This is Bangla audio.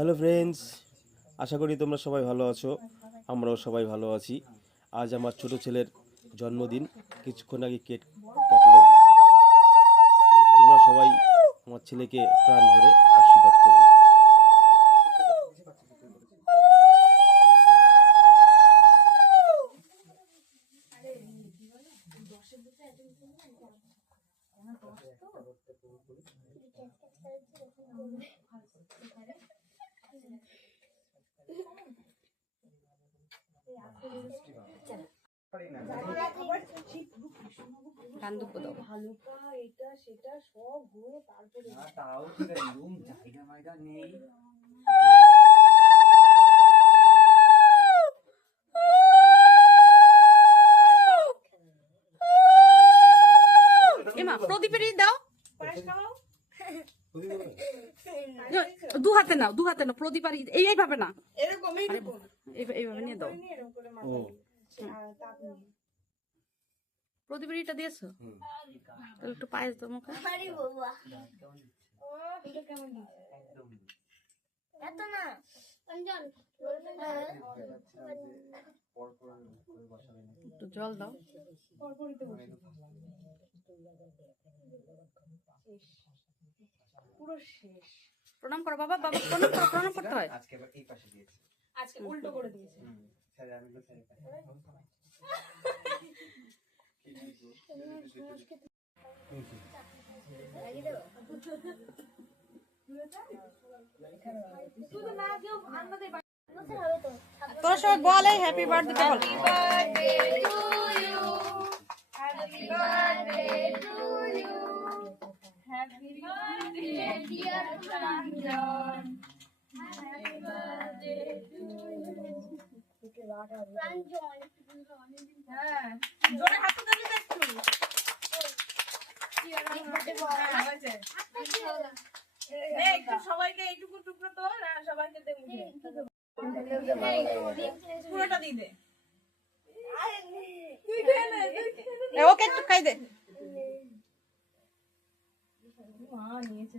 হ্যালো ফ্রেন্ডস, আশা করি তোমরা সবাই ভালো আছো। আমরাও সবাই ভালো আছি। আজ আমার ছোট ছেলের জন্মদিন। কিছুক্ষণ আগে কেক কাটলো। তোমরা সবাই আমার ছেলেকে প্রাণ ভরে আশীর্বাদ করবে। প্রদীপের দাও, দু হাতে নাও, প্রদীপ আর এইভাবে না, এইভাবে নিয়ে দাও। প্রদীপের ইটা দিয়েছো, তাহলে একটু পায়েস দাও মুখে। একটু জল দাও। পুরো শেষ। প্রণাম করো বাবা, বাবা প্রণাম করো, প্রণাম করতে হয়। আজকে এই পাশে দিয়েছে, আজকে উল্টো করে দিয়েছে। স্যার আমি তো স্যার তোরা সবাই বলে happy birthday ball. Happy birthday to you. Happy birthday, dear Pranjon. Happy birthday to you. Pranjon. হ্যাঁ, জোরে হাত তুলে দে একটু। একটু সবাইকে এইটুকু টুকরো তো না, সবাইকে দে মুখে। পুরোটা দিয়ে দে। ওকে একটু খাই দে। মা নিয়েছে